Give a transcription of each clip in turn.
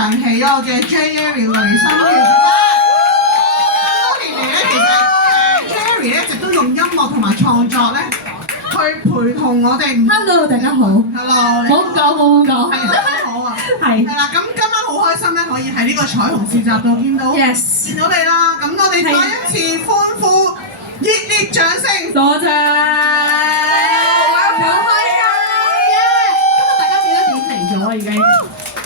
常喜愛嘅 Jerry 雷心如姐。多年嚟咧，其實Jerry 一直都用音樂同埋創作咧，去陪同我哋。Hello， 大家好。Hello， 冇咁講，冇咁講。係好啊。係。係啦，咁今晚好開心咧，可以喺呢個彩虹市集度見到 Yes 見到你啦。咁我哋再一次歡呼，熱烈掌聲。多謝。好開心今日大家幾多點嚟咗啊？已經。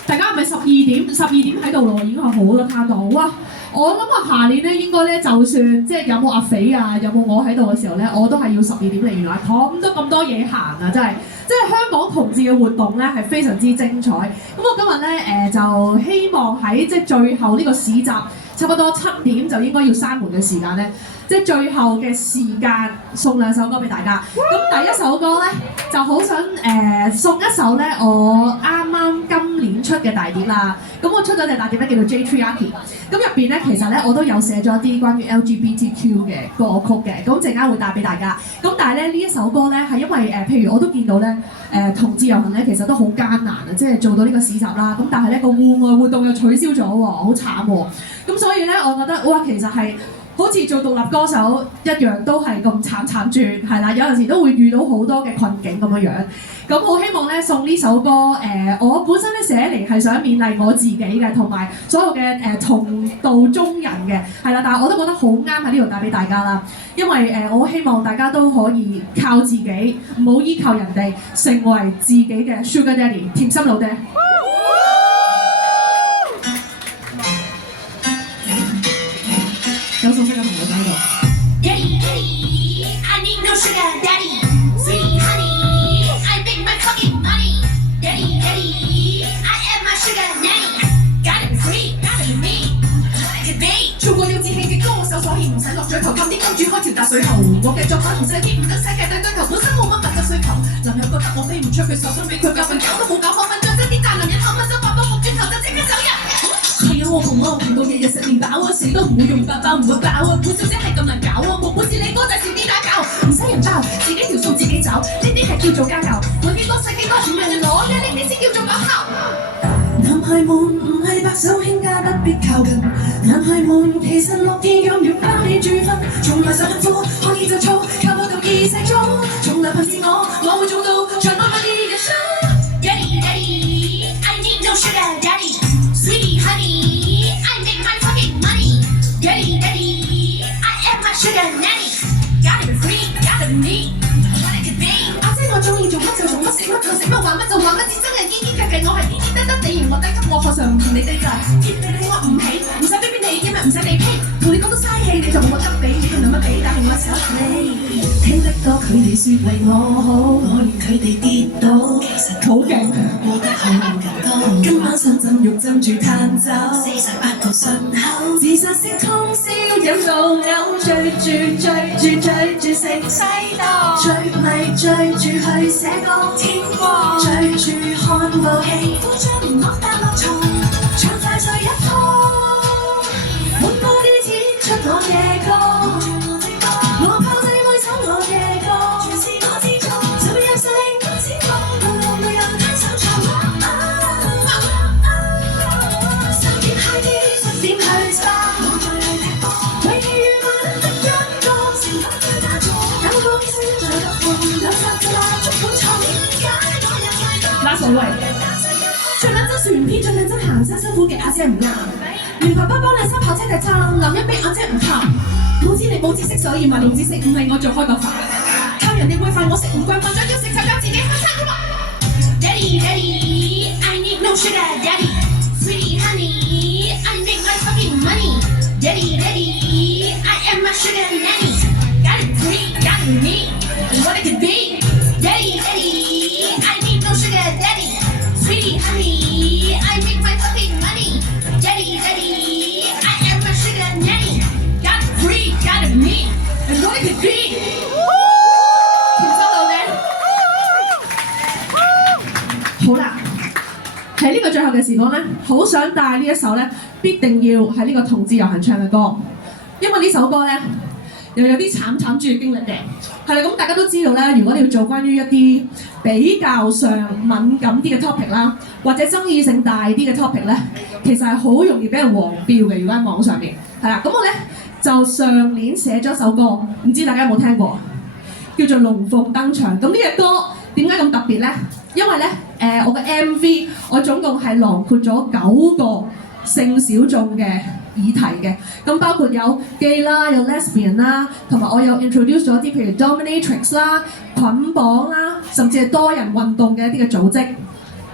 大家係咪12點喺度咯？已經係好多卡到哇！我諗下年咧，應該咧，就算即係有冇阿肥啊，有冇我喺度嘅時候咧，我都係要12點嚟。原來咁多嘢行啊，真係！即係香港同志嘅活動咧係非常之精彩。咁我今日咧就希望喺即係最後呢個市集差不多7點就應該要閂門嘅時間咧，即係最後嘅時間送2首歌俾大家。咁第一首歌咧就好想送一首咧我啱啱今年出嘅大碟啦。咁我出咗隻大碟咧叫做 J3Aki。咁入邊咧其實咧我都有寫咗啲關於 LGBTQ 嘅歌曲嘅，咁陣間會帶俾大家。咁但係咧呢一首歌咧係因為譬如我都見到咧同志遊行咧其實都好艱難啊，即係做到呢個市集啦。咁但係咧個戶外活動又取消咗喎，好慘喎。咁所以咧我覺得哇，其實係好似做獨立歌手一樣，都係咁慘轉，係啦，有陣時都會遇到好多嘅困境咁樣樣。咁好希望咧送呢首歌，我本身咧寫嚟係想勉勵我自己嘅，同埋所有嘅同道中人嘅，係啦。但係我都覺得好啱喺呢度帶俾大家啦，因為我希望大家都可以靠自己，唔好依靠人哋，成為自己嘅 Sugar Daddy 甜心老爹。有熟悉嘅朋友喺度。Daddy, Daddy, I need no sugar, Daddy. Sweetie honey, I make my fucking money. Daddy, Daddy, I am my sugar nanny. Gotta be free, gotta be me. Gotta be. 做過了自棄嘅歌手，所以唔使落嘴頭，冚啲公主開條大水喉。我嘅作品唔使見唔得世界大對頭，本身冇乜物質需求。男友覺得我飛唔出，佢受傷俾佢教訓，搞都冇搞好，瞓著真啲大男人口乜手發波伏轉頭就即刻走人。係啊，我窮到日日食麵飽啊，死都唔會用8包唔會飽啊，本小姐係咁難搞啊，冇本事你哥仔少啲打攪，唔使人包，自己條數自己找，呢啲係叫做家教。揾幾多使幾多，唔係人攞嘅呢啲先叫做講效。男孩們唔係白手興家，不必靠近。男孩們其實樂意讓月包你住瞓，從來受辛苦可以就錯，靠我咁易成咗，從來憑自我會做到長安我啲人生。Daddy, Daddy, I need no sugar, Daddy. Sweetie honey, I make my fucking money. Daddy, Daddy, I am my sugar nanny. Gotta be free, gotta be me. What I could be. 阿姐我中意做乜就做乜，食乜就食乜，玩乜就玩乜，至真係堅堅計計，我係堅堅得得地，嫌我低級，我學上唔同你哋就係貼地你我唔起，唔使俾邊你，因為唔使你批，同你講都嘥氣，你就冇我得比，你係乜比，但係我手你。聽得多佢哋説為我好，我連佢哋跌倒，其實好勁，我得好人多。今晚想浸浴浸住嘆酒，48個信口，自殺式通宵飲到嘔，追住食西多，追咪追住去寫歌天光，追住看部戲，呼張連我搭落床，唱快睡一鋪，換多啲錢出我嘅歌。我炮製每首我嘅歌，全是我自創，就入實令我先放，路又攤手唱。3點 high tea，7點去 spa， 我再去踢波，為你預晚得一個，成班再打坐，有個聲在入門，20個蠟燭本錯，點解我又太多？拉所謂。最認真船片，最認真行山，辛苦嘅阿姐唔啱。連爸爸幫你收跑車就爭，男人俾阿姐唔貪。冇知你冇知識，所以話冇知識，唔係我做開個飯。靠人哋餵飯，我食唔慣飯，想要食就靠自己開餐㗎嘛。Daddy, Daddy, I need no sugar, Daddy. Sweetie honey, I make my fucking money. Daddy, Daddy, I am my sugar nanny. Gotta be free, gotta be me. What I could be. Daddy, Daddy, I need no sugar, Daddy. Sweetie honey, I make my fucking money. Daddy, Daddy, I am my sugar nanny. Gotta be free, gotta be me. What I could be. 甜心老爹。好啦，喺呢個最後嘅時光咧，好想帶呢一首咧，必定要喺呢個同志遊行唱嘅歌，因為呢首歌咧又有啲慘豬嘅經歷嘅。係啦，咁大家都知道咧，如果你要做關於一啲比較上敏感啲嘅 topic 啦，或者爭議性大啲嘅 topic 咧，其實係好容易俾人黃標嘅。如果喺網上面，係啦，咁我咧就上年寫咗首歌，唔知大家有冇聽過，叫做《龍鳳登場》。咁呢隻歌點解咁特別咧？因為咧我嘅 MV 我總共係囊括咗9個性小眾嘅議題嘅，咁包括有 gay 啦，有 lesbian 啦，同埋我有 introduce 咗啲譬如 dominatrix 啦、捆綁啦，甚至係多人運動嘅一啲嘅組織。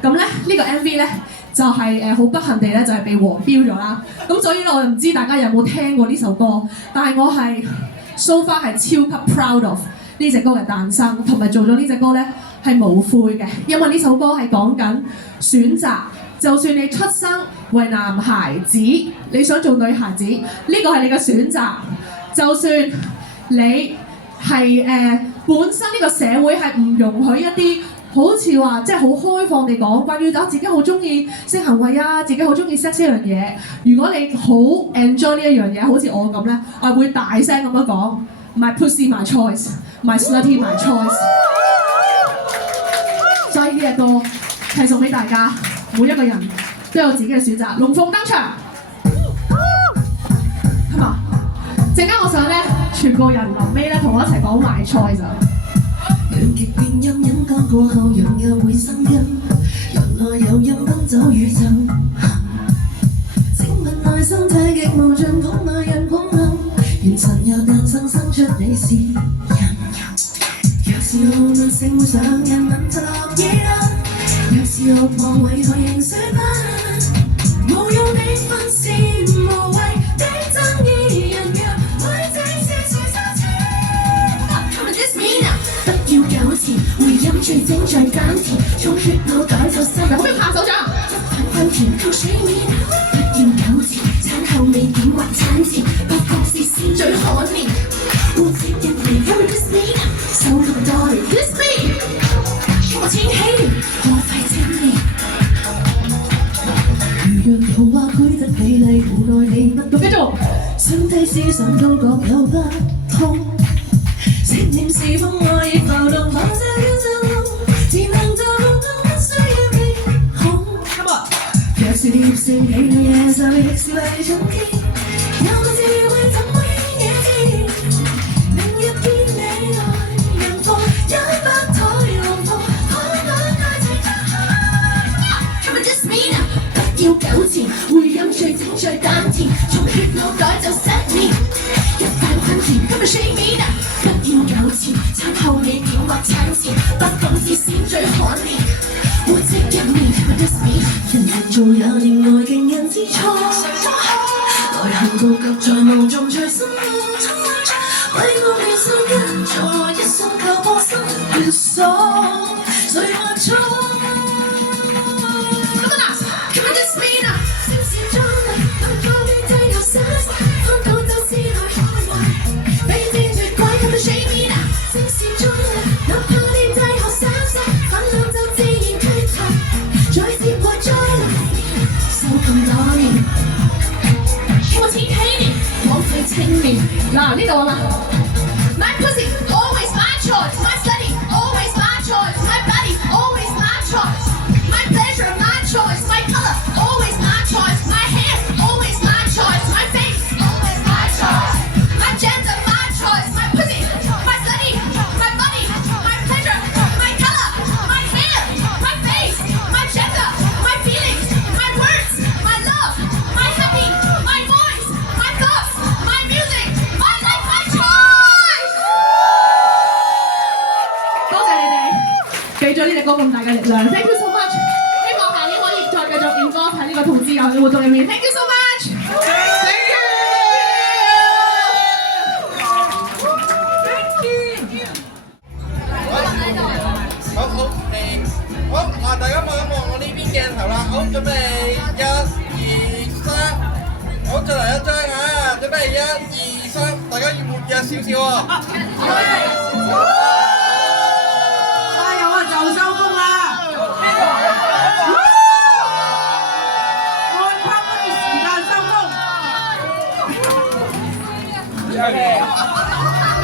咁咧呢個 MV 咧就係好不幸地咧就係被黃標咗啦。咁所以咧我就唔知大家有冇聽過呢首歌，但係我係 so far 係超級 proud of 呢隻歌嘅誕生，同埋做咗呢隻歌咧係無悔嘅，因為呢首歌係講緊選擇。就算你出生為男孩子，你想做女孩子，呢個係你嘅選擇。就算你係本身呢個社會係唔容許一啲好似話即係好開放地講關於自己好中意性行為啊，自己好中意 sex 呢樣嘢。如果你好 enjoy 呢一樣嘢，好似我咁咧，我係會大聲咁樣講 My pussy my choice, my slutty my choice。所以呢隻歌係送俾大家。每一個人都有自己嘅選擇，龍鳳登場。Come on！陣間我想咧，全部人臨尾咧同我一齊講My Choice。兩極變音飲乾過後，人又會生根。人來有音奔走宇宙。請問內心太極無盡，恐內人狂怒，元神又誕生出你是人。若是好能性會上人吻就落野啦。有時候破壞才認水分，無用的分是無謂的爭議，人若會正視誰收錢。Come on this me now，不要糾纏，回音最精最丹田，從血腦改造身體。可唔可以拍手掌？分甜扣水面，不要糾纏，產後未點或產前，不覺是先最可憐。活直人嚟 Come on this me now，手咁多嚟 this me，我千禧。如若圖畫繪得美麗，無奈你不懂。繼續。身體思想都各有不同，情念是風愛亦浮動，放這飄走路，前行就路都不需要被控。若是蝶性美麗野獸，亦是為春天，有個智慧怎會野戰？明日見你來人課，一不台浪課，可愛愛情張開。Come on just me now。要糾纏，回音最精最丹田，從血腦改就失眠。一旦困甜，今日 shake me now。不要糾纏，產後未點或產前，不講是先最可憐。活直入面 ，this me。人人做也另外勁人之錯，來行步腳在夢中隨心衝，為我未信跟錯，一心靠破心血鎖，誰話錯？嗱呢度啊嘛。My pussy always my choice, my study always my choice, my body always my choice, my pleasure my choice, my color always my choice, my hair always my choice, my face always my choice, my gender my choice, my pussy, my study, my body, my pleasure, my color, my hair, my face, my gender, my feelings, my words, my love, my happy, my voice, my thoughts, my music, my life, my choice。多謝你哋俾咗呢隻歌咁大嘅力量 ，Thank you so much。希望下年可以再繼續 involve 喺呢個同志遊嘅活動入面 ，Thank you so much。Thank you。好嗱，大家望一望我呢邊鏡頭啦，好，準備1、2、3，好，再嚟一張啊，準備1、2、3，大家要活躍少少喎。加油啊！就收工啦！按翻嗰啲時間收工。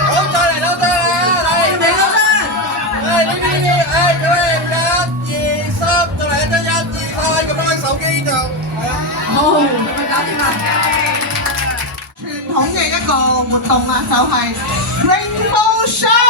好，再嚟多張啊，嚟！就係啊。好，咪搞掂啦！傳統嘅一個活動啊，就係 Rainbow Shine。